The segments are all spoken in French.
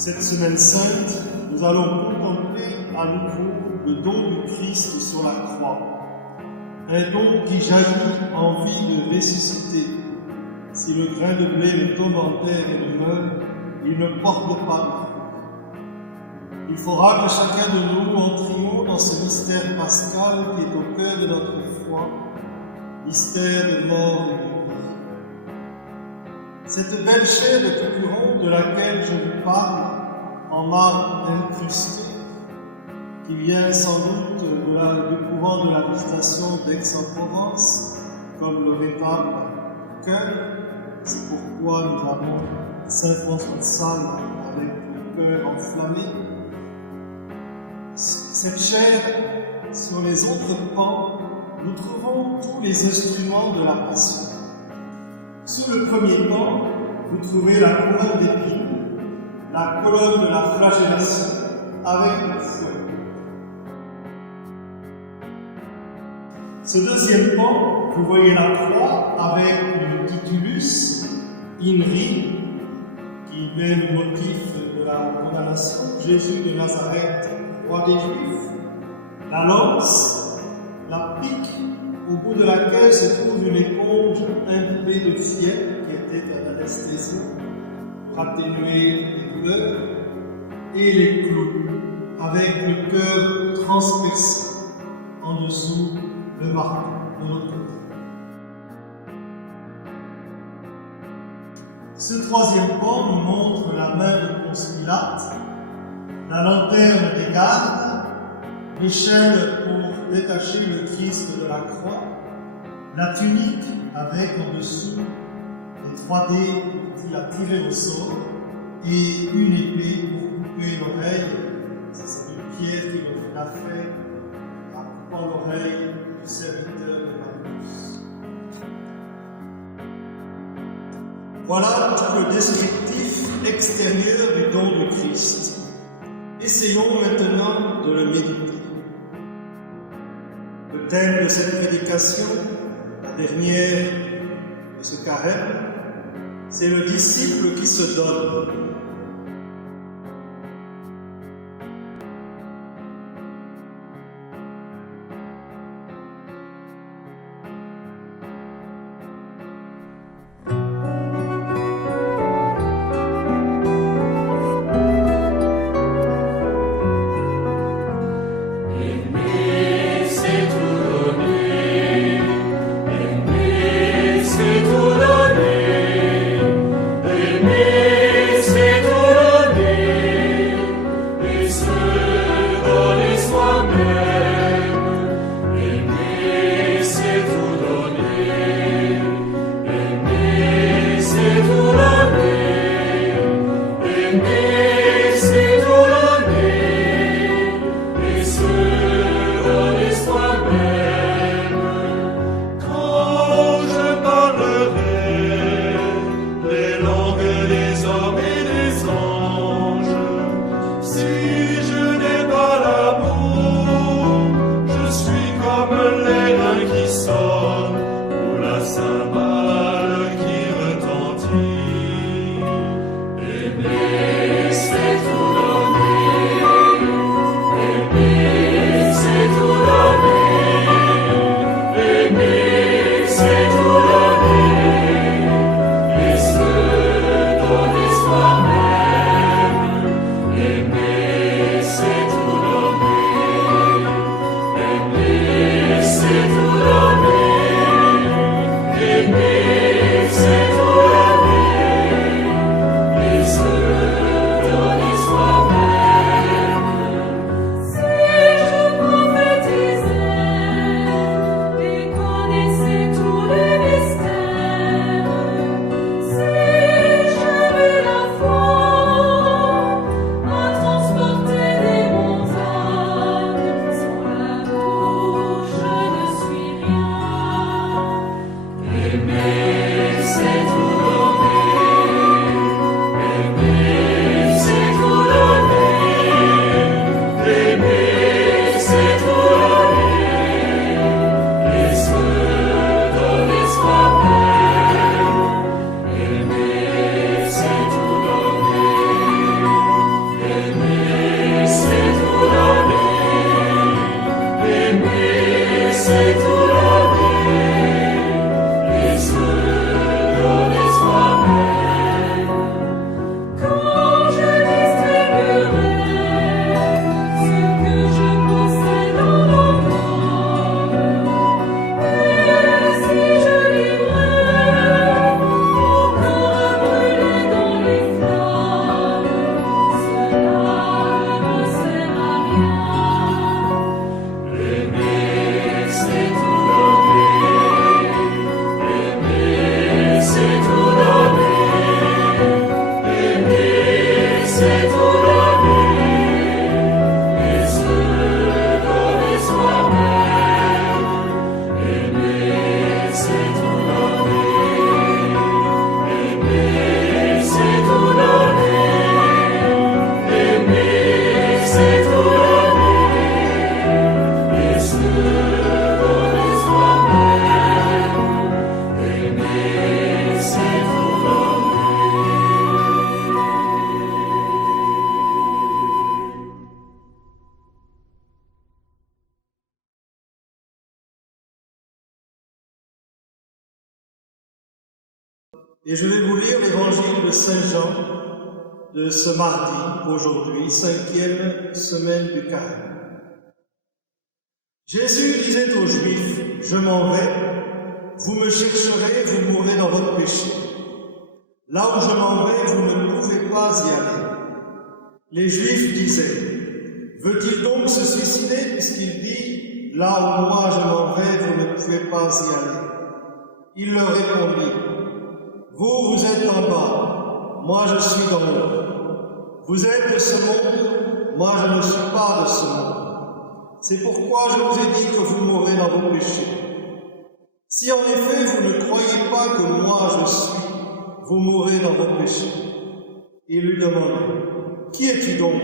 Cette semaine sainte, nous allons contempler à nouveau le don du Christ sur la croix. Un don qui jaillit en vie de ressusciter. Si le grain de blé ne tombe en terre et ne meurt, il ne porte pas de fruit. Il faudra que chacun de nous entrions dans ce mystère pascal qui est au cœur de notre foi, mystère de mort et de vie. Cette belle chair de Quiqueron de laquelle je vous parle, en marbre incrusté, qui vient sans doute du couvent de la Visitation d'Aix-en-Provence, comme le véritable cœur. C'est pourquoi nous avons Saint François de Sales avec le cœur enflammé. Cette chair, sur les autres pans, nous trouvons tous les instruments de la passion. Sur le premier pan, vous trouvez la couronne d'épines, la colonne de la flagellation avec le fouet. Ce deuxième pan, vous voyez la croix avec le titulus, INRI, qui met le motif de la condamnation, Jésus de Nazareth, roi des Juifs, la lance, la pique, au bout de laquelle se trouve une éponge imbibée de fiel qui était un anesthésie pour atténuer les douleurs, et les clous, avec le cœur transpercé en dessous le marteau de l'autre côté. Ce troisième pan nous montre la main de Ponce Pilate, la lanterne des gardes, l'échelle pour détacher le Christ de la croix, la tunique avec en dessous les 3 dés qu'il a tirés au sort et une épée pour couper l'oreille. C'est Saint Pierre qui l'a fait en coupant l'oreille du serviteur de Magnus. Voilà tout le descriptif extérieur du don du Christ. Essayons maintenant de le méditer. Le thème de cette prédication, la dernière de ce carême, c'est le disciple qui se donne. C'est Et je vais vous lire l'évangile de Saint Jean de ce mardi, aujourd'hui, 5e semaine du Carême. Jésus disait aux Juifs, « Je m'en vais, vous me chercherez, vous mourrez dans votre péché. Là où je m'en vais, vous ne pouvez pas y aller. » Les Juifs disaient, « Veut-il donc se suicider puisqu'il dit, « Là où moi je m'en vais, vous ne pouvez pas y aller ?» Il leur répondit, « Vous êtes en bas, moi je suis dans haut. Vous êtes de ce monde, moi je ne suis pas de ce monde. C'est pourquoi je vous ai dit que vous mourrez dans vos péchés. Si en effet vous ne croyez pas que moi je suis, vous mourrez dans vos péchés. » Il lui demandait, « Qui es-tu donc ?»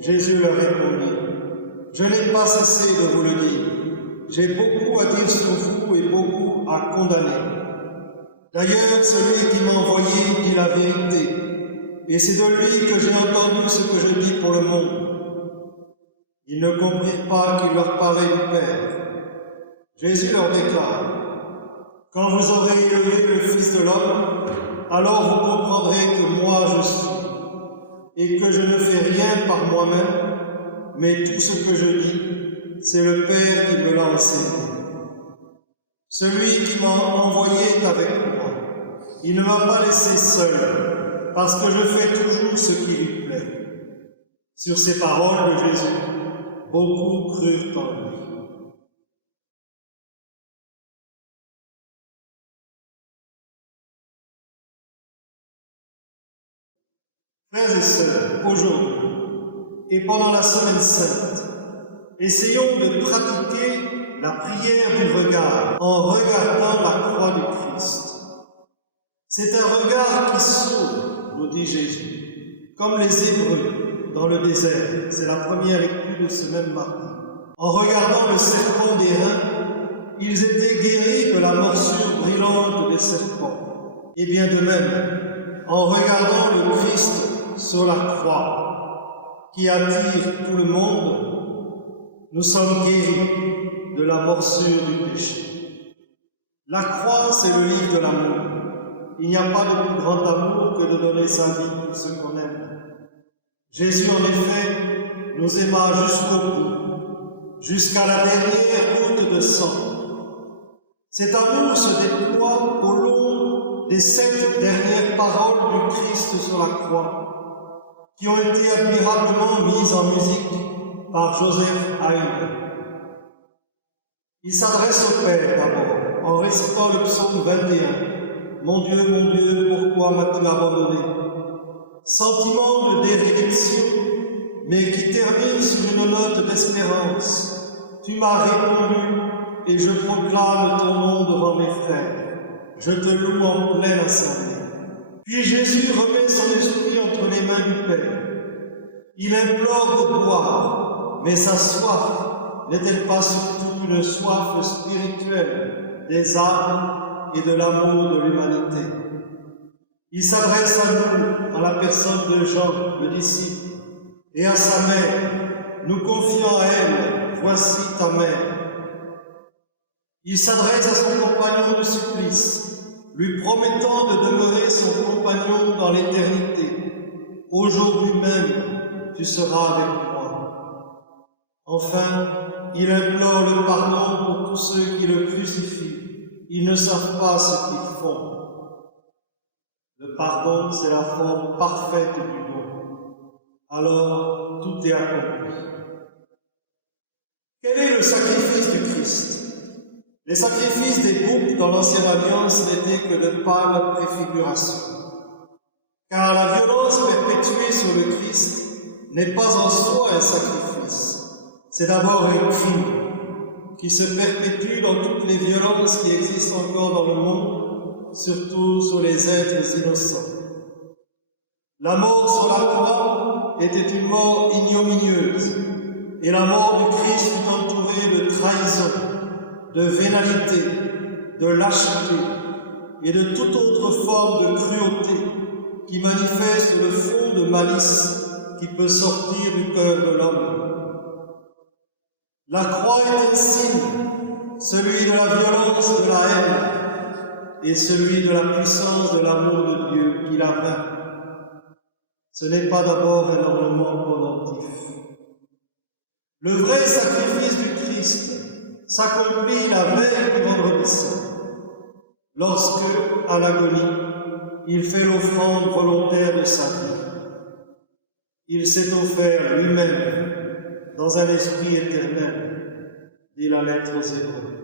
Jésus leur répondit, « Je n'ai pas cessé de vous le dire. J'ai beaucoup à dire sur vous et beaucoup à condamner. D'ailleurs, celui qui m'a envoyé dit la vérité, et c'est de lui que j'ai entendu ce que je dis pour le monde. » Ils ne comprirent pas qu'il leur parlait du Père. Jésus leur déclare, « Quand vous aurez élevé le Fils de l'homme, alors vous comprendrez que moi je suis, et que je ne fais rien par moi-même, mais tout ce que je dis, c'est le Père qui me l'a enseigné. Celui qui m'a envoyé est avec moi. Il ne m'a pas laissé seul, parce que je fais toujours ce qui lui plaît. » Sur ces paroles de Jésus, beaucoup crurent en lui. Frères et sœurs, aujourd'hui, et pendant la Semaine Sainte, essayons de pratiquer la prière du regard en regardant la croix du Christ. C'est un regard qui sauve, nous dit Jésus, comme les Hébreux dans le désert. C'est la première lecture de ce même mardi. En regardant le serpent d'airain, ils étaient guéris de la morsure brûlante des serpents. Et bien de même, en regardant le Christ sur la croix, qui attire tout le monde, nous sommes guéris de la morsure du péché. La croix, c'est le livre de l'amour. Il n'y a pas de plus grand amour que de donner sa vie pour ceux qu'on aime. Jésus, en effet, nous aima jusqu'au bout, jusqu'à la dernière goutte de sang. Cet amour se déploie au long des 7 dernières paroles du Christ sur la croix, qui ont été admirablement mises en musique par Joseph Haydn. Il s'adresse au Père d'abord, en récitant le psaume 21. « Mon Dieu, pourquoi m'as-tu abandonné ?» Sentiment de déréliction, mais qui termine sur une note d'espérance. « Tu m'as répondu, et je proclame ton nom devant mes frères. Je te loue en pleine assemblée. » Puis Jésus remet son esprit entre les mains du Père. Il implore de boire, mais sa soif n'est-elle pas surtout une soif spirituelle des âmes et de l'amour de l'humanité? Il s'adresse à nous, à la personne de Jean, le disciple, et à sa mère, nous confiant à elle, « Voici ta mère ». Il s'adresse à son compagnon de supplice, lui promettant de demeurer son compagnon dans l'éternité. « Aujourd'hui même, tu seras avec moi. » Enfin, il implore le pardon pour tous ceux qui le crucifient. Ils ne savent pas ce qu'ils font. Le pardon, c'est la forme parfaite du don. Alors, tout est accompli. Quel est le sacrifice du Christ? Les sacrifices des groupes dans l'Ancienne Alliance n'étaient que de pâles préfigurations. Car la violence perpétuée sur le Christ n'est pas en soi un sacrifice. C'est d'abord un crime qui se perpétue dans toutes les violences qui existent encore dans le monde, surtout sur les êtres innocents. La mort sur la croix était une mort ignominieuse, et la mort du Christ fut entourée de trahison, de vénalité, de lâcheté et de toute autre forme de cruauté qui manifeste le fond de malice qui peut sortir du cœur de l'homme. La croix est un signe, celui de la violence, de la haine, et celui de la puissance de l'amour de Dieu qui la vainc. Ce n'est pas d'abord un ornement pendentif. Le vrai sacrifice du Christ s'accomplit la veille du vendredi saint, lorsque, à l'agonie, il fait l'offrande volontaire de sa vie. Il s'est offert lui-même dans un esprit éternel, dit la lettre aux Hébreux.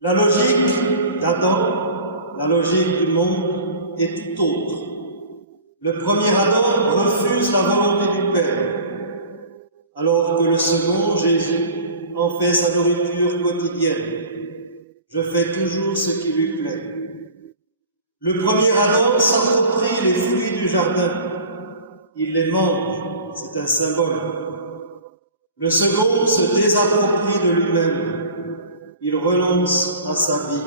La logique d'Adam, la logique du monde, est tout autre. Le premier Adam refuse la volonté du Père, alors que le second, Jésus, en fait sa nourriture quotidienne. Je fais toujours ce qui lui plaît. Le premier Adam s'approprie les fruits du jardin. Il les mange, c'est un symbole. Le second se désapproprie de lui-même. Il renonce à sa vie.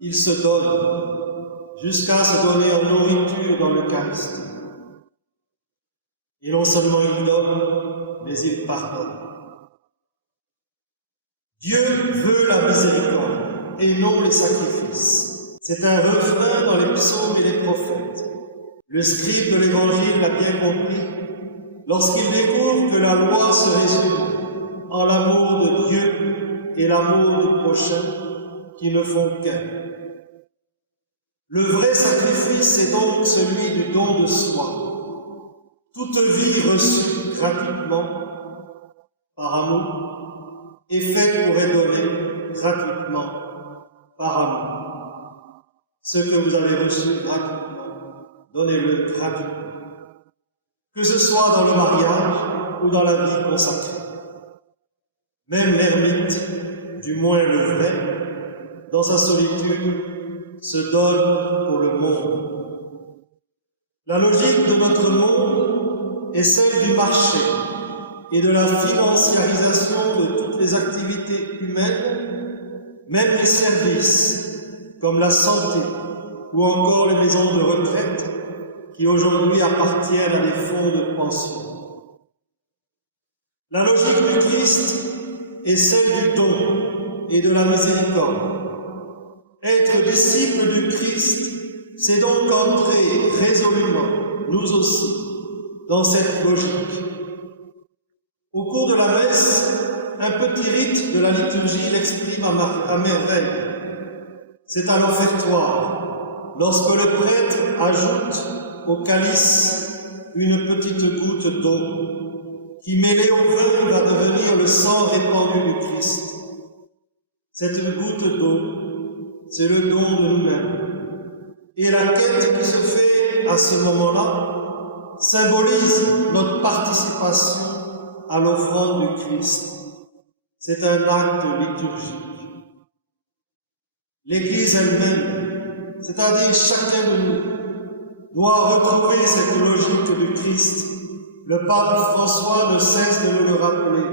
Il se donne, jusqu'à se donner en nourriture dans l'Eucharistie. Et non seulement il donne, mais il pardonne. Dieu veut la miséricorde et non les sacrifices. C'est un refrain dans les psaumes et les prophètes. Le scribe de l'Évangile l'a bien compris lorsqu'il découvre que la loi se résume en l'amour de Dieu et l'amour du prochain qui ne font qu'un. Le vrai sacrifice est donc celui du don de soi. Toute vie reçue gratuitement, par amour, est faite pour être donnée gratuitement, par amour. Ce que vous avez reçu gratuitement, donnez-le gratuitement. Que ce soit dans le mariage ou dans la vie consacrée. Même l'ermite, du moins le vrai, dans sa solitude, se donne pour le monde. La logique de notre monde est celle du marché et de la financiarisation de toutes les activités humaines, même les services, comme la santé ou encore les maisons de retraite qui aujourd'hui appartiennent à des fonds de pension. La logique du Christ est celle du don et de la miséricorde. Être disciple du Christ, c'est donc entrer résolument, nous aussi, dans cette logique. Au cours de la messe, un petit rite de la liturgie l'exprime à merveille. C'est à l'offertoire, lorsque le prêtre ajoute au calice une petite goutte d'eau, qui mêlée au vin va devenir le sang répandu du Christ. Cette goutte d'eau, c'est le don de nous-mêmes. Et la quête qui se fait à ce moment-là symbolise notre participation à l'offrande du Christ. C'est un acte liturgique. L'Église elle-même, c'est-à-dire chacun de nous, doit retrouver cette logique du Christ. Le pape François ne cesse de nous le rappeler.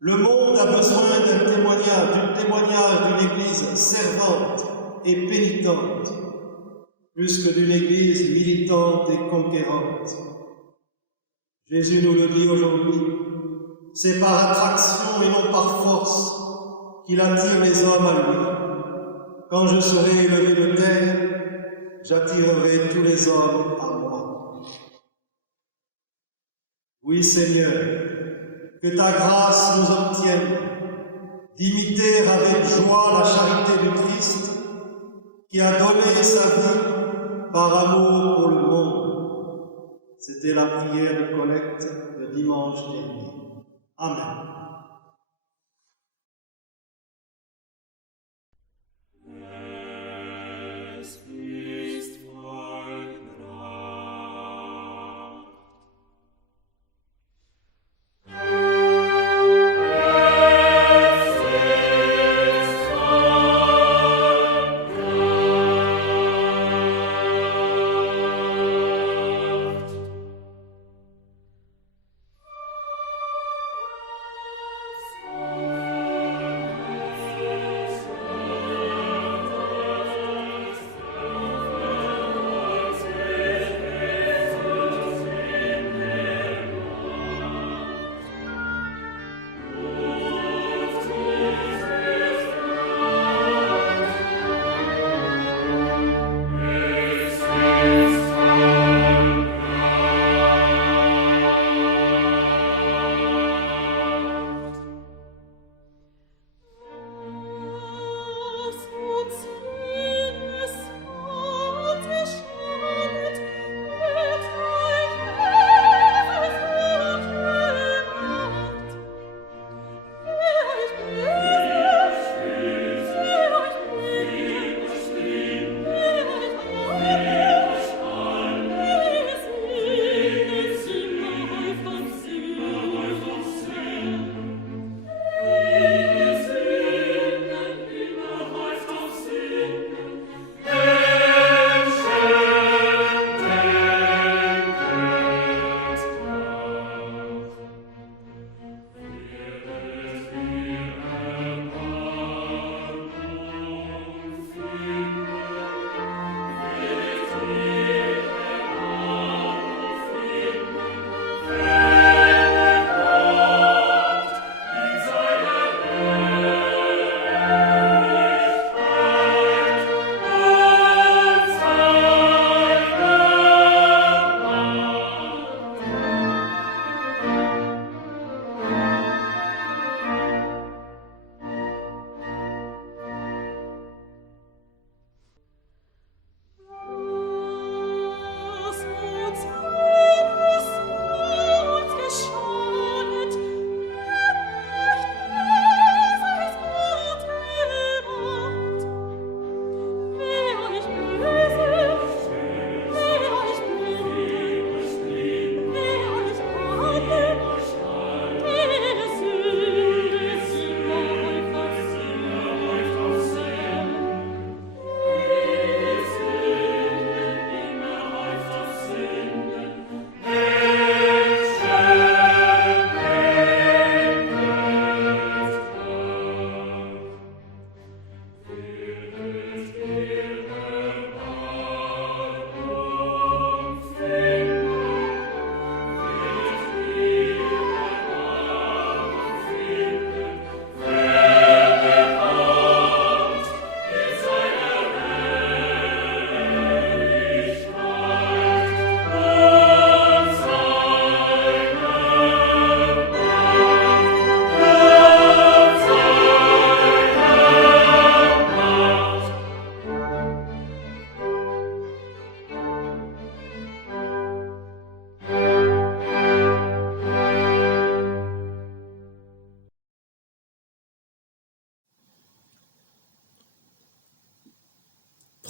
Le monde a besoin d'un témoignage d'une Église servante et pénitente, plus que d'une Église militante et conquérante. Jésus nous le dit aujourd'hui, c'est par attraction et non par force qu'il attire les hommes à lui. Quand je serai élevé de terre, j'attirerai tous les hommes à moi. Oui, Seigneur, que ta grâce nous obtienne d'imiter avec joie la charité du Christ qui a donné sa vie par amour pour le monde. C'était la prière de collecte de dimanche dernier. Amen.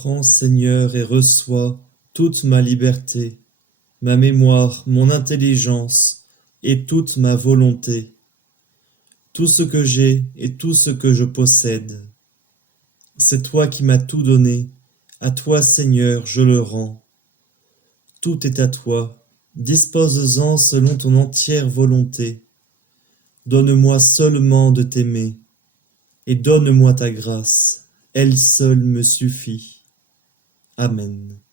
Prends, Seigneur, et reçois toute ma liberté, ma mémoire, mon intelligence et toute ma volonté, tout ce que j'ai et tout ce que je possède. C'est toi qui m'as tout donné, à toi, Seigneur, je le rends. Tout est à toi, dispose-en selon ton entière volonté. Donne-moi seulement de t'aimer, et donne-moi ta grâce, elle seule me suffit. Amen.